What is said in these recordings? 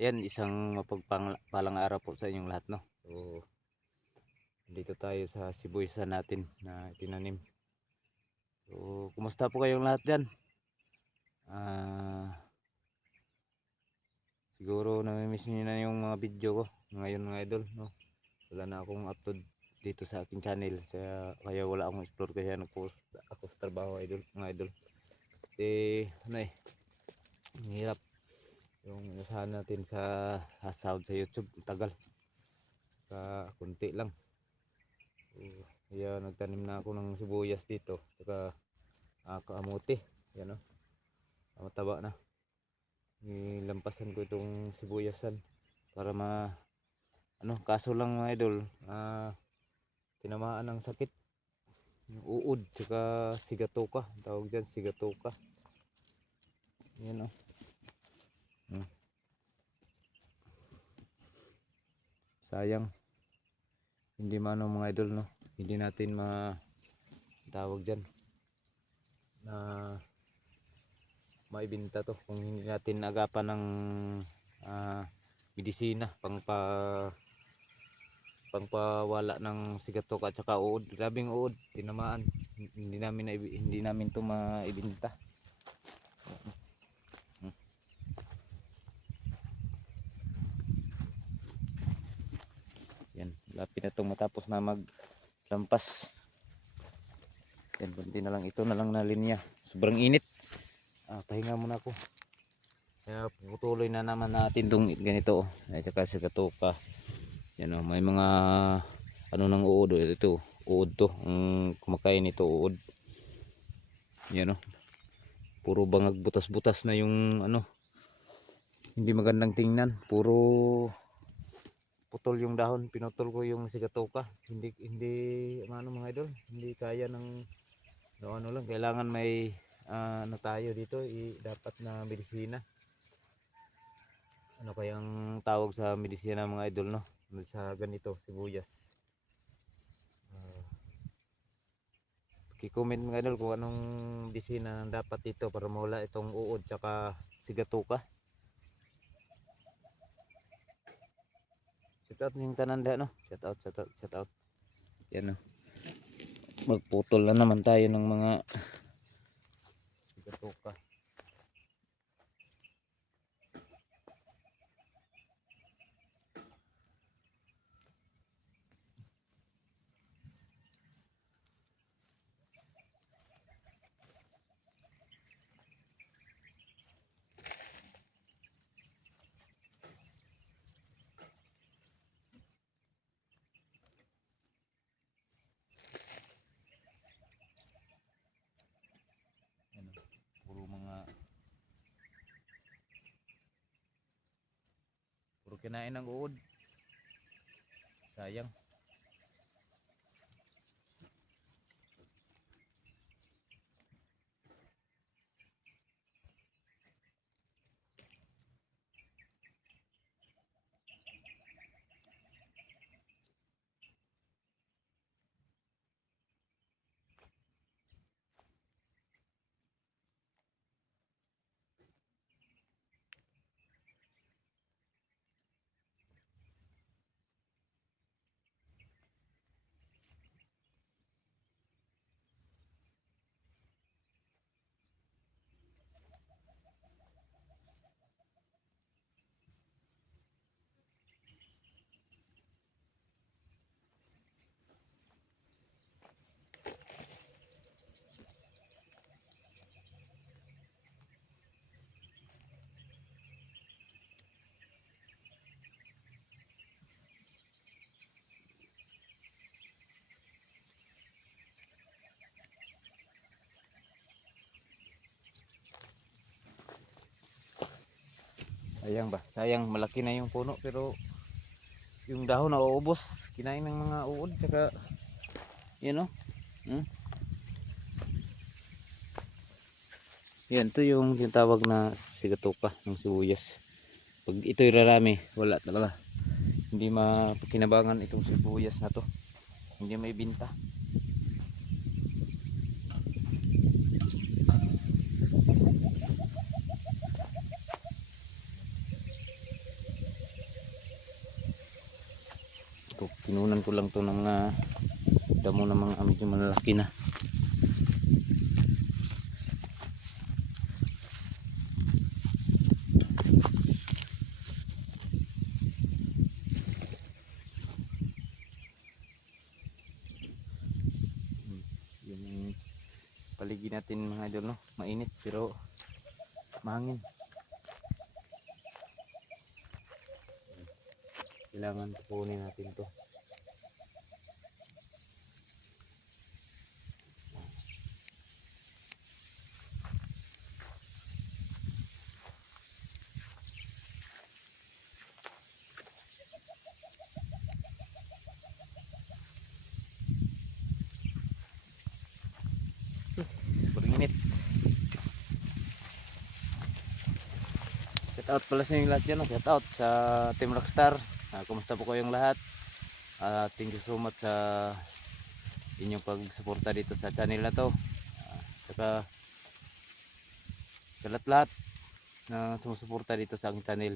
Ayan, isang mapagpalang araw po sa inyong lahat, no? So, dito tayo sa sibuyas natin na tinanim. So, kumusta po kayong lahat dyan? Siguro namimiss niyo na yung mga video ko ngayon mga idol, no? Wala na akong upload dito sa aking channel. Kaya wala akong explore kaya nag-post ako sa trabaho, idol, mga idol. Kasi, ang hirap. Yung usahan natin sa sahod sa YouTube, tagal. Kunti lang. So, kaya nagtanim na ako ng sibuyas dito. Saka kamote. Yan o. Mataba na. Nilampasan ko itong sibuyasan para kaso lang mga idol, tinamaan ng sakit. Yung uod, saka sigatoka. Tawag dyan, sigatoka. Yan o. Sayang. Hindi mga idol, no? Hindi natin tawag dyan na maibenta to kung hindi natin agapan ng medisina pangpawala ng sigatok at saka uod. Grabing uod, tinamaan. Hindi namin to maibenta. Yan, lapit na itong matapos na maglampas. Yan, bunti na lang, ito na lang na linya. Sobrang init. Pahinga muna ako. Kaya putuloy na naman natin itong ganito. At saka sigatoka. Yan o, may mga ng uod. Ito, uod to. Ang kumakain ito, uod. Yan o. Puro bangag butas-butas na yung hindi magandang tingnan. Puro putol yung dahon. Pinutol ko yung sigatoka. Hindi mga idol. Hindi kaya ng lang. Kailangan may tayo dito. Dapat na medisina. Ano kayang tawag sa medisina mga idol, no? Sa ganito, sibuyas. I-comment mga idol kung anong medisina dapat dito para mawala itong uod tsaka sigatoka. Shout out yung tanan dyan, no? Shout out. Yan, no? Magputol na naman tayo ng mga sigatoka. Puro kinain ng uod. Sayang. Sayang, malaki na yung puno pero yung dahon nauubos. Kinain ng mga uod tsaka Yan, to yung tinatawag na sigatoka ng sibuyas. Pag ito'y rarami, wala talaga. Hindi mapakinabangan itong sibuyas na to. Hindi may binta. to, kinunan ko lang to ng mga damo na mga medyo malalaki na. Yung paligid natin mga idol, no, mainit pero mahangin. Kailangan kunin natin to. Sobrang init. Shout out pala sa inyo lahat dyan, no? Shout out sa Team Rockstar. Kumusta po kayong lahat? Thank you so much sa inyong pagsuporta dito sa channel na to. Saka sa lahat-lahat na sumusuporta dito sa aking channel.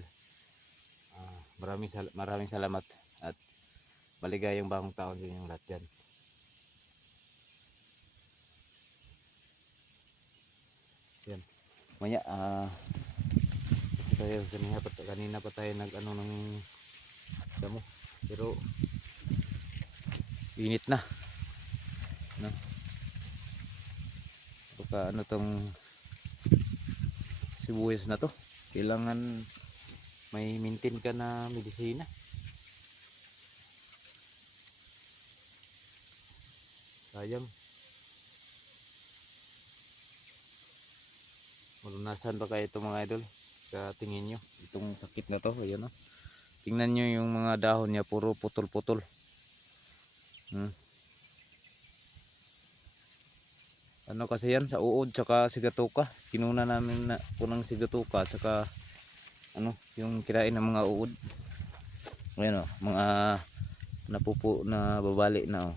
Maraming salamat at maligayang bagong taon din yung lahat dyan. Yan. Maya, kanina pa tayo nag ano ng damo. Pero init na. No? Baka ano tong sibuyas na to. Kailangan may maintain ka na medisina. Sayang. Malunasan ba kayo ito mga idol? Sa tingin nyo, itong sakit na to, ayan o. Tingnan nyo yung mga dahon niya, puro putol-putol. Ano kasi yan, sa uod, saka sigatuka. Kinuna namin na punang sigatuka, saka ano, yung kirain ng mga uod. Ayan o, mga napupo na babali na o.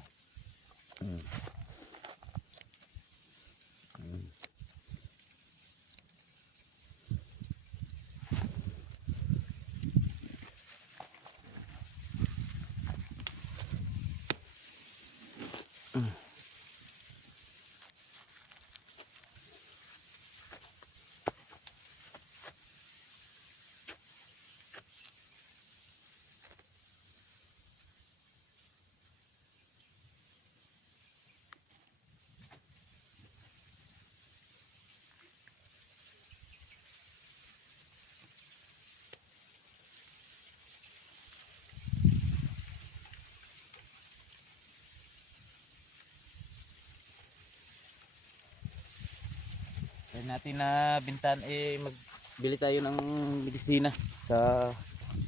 Kaya natin na bintan magbili tayo ng medisina sa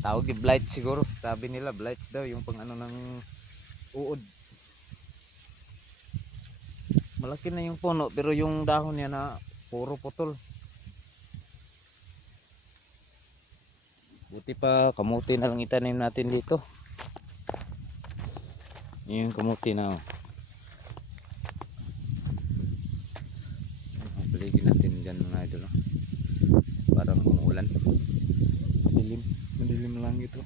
tawag ni blight siguro. Sabi nila blight daw yung pang ano ng uod. Malaki na yung puno pero yung dahon niya na puro putol. Buti pa kamuti na lang itanim natin dito. Yung kamuti na oh. Paligid natin dyan mga idol oh. Parang umuulan. Madilim lang ito.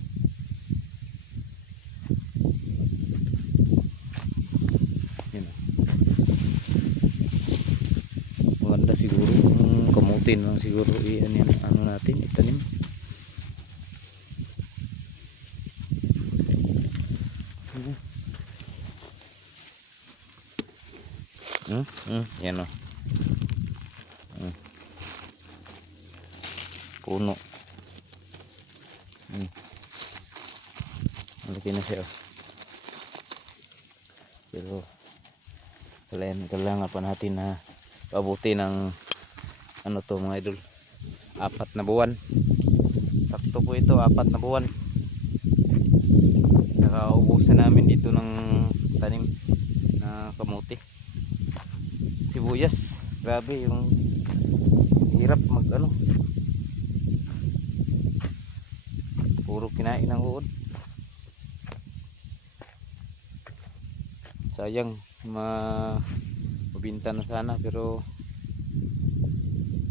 Yan oh. Maganda siguro yung kamuti lang siguro ano natin itanim. Yan o. Puno. Malaki na siya. Pero kailangan pa natin na pabuti ng ano to mga idol. 4 na buwan. Sakto po ito, 4 na buwan. Nakaubusan namin dito ng tanim na kamuti. Sibuyas, grabe yung hirap mag ano, puro kinain ng uod. Sayang mabinta na sana pero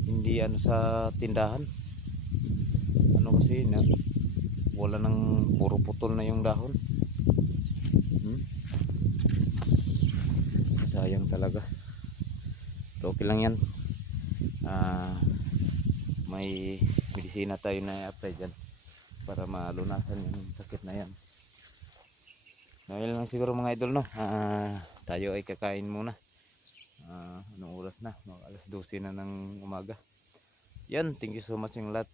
hindi ano sa tindahan ano kasi na wala nang puro putol na yung dahon. sayang talaga. Pero okay lang yan. May medisina tayo na i-apply dyan para malunasan yung sakit na yan. Ngayon lang siguro mga idol, no? Tayo ay kakain muna. Anong oras na? Alas 12 na ng umaga. Yan, thank you so much yung lahat.